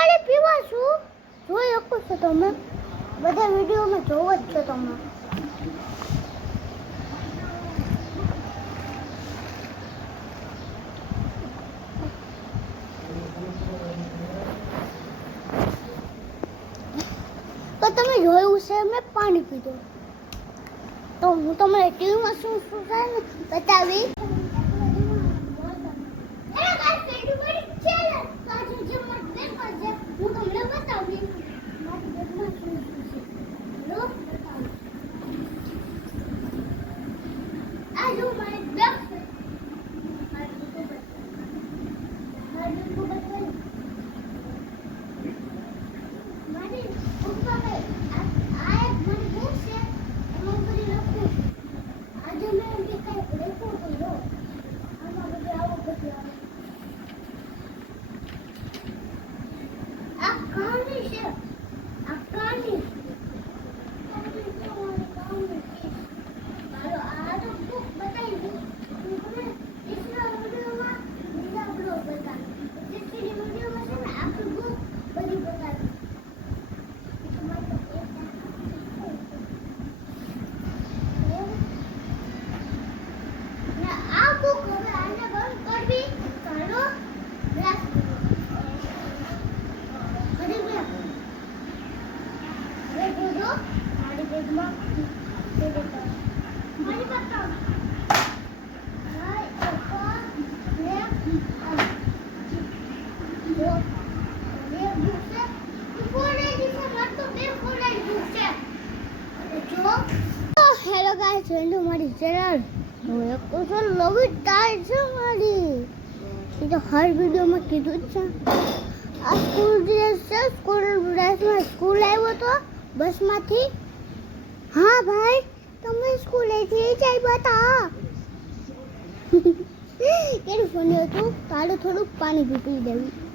પાણી પીવા છું જોઈ શકો છો તમે બધા વિડીયોમાં જોવો જ છો તમે તો તમે જોયું છે મેં પાણી પીધું તો હું તમને ટીવીમાં શું શું છે ને બતાવી હેલો ગાઈસ વેલકમ મારી ચેનલ હું એક તો લવી ટાઈટ છે મારી એ તો હર વિડીયોમાં કીધું જ છે આ સ્કૂલ ડ્રેસ છે સ્કૂલ ડ્રેસમાં સ્કૂલ આવ્યો તો બસમાંથી હા ભાઈ તમે સ્કૂલેથી જઈ બતા કેવું ફોન હતું તારે થોડુંક પાણી પી દેવું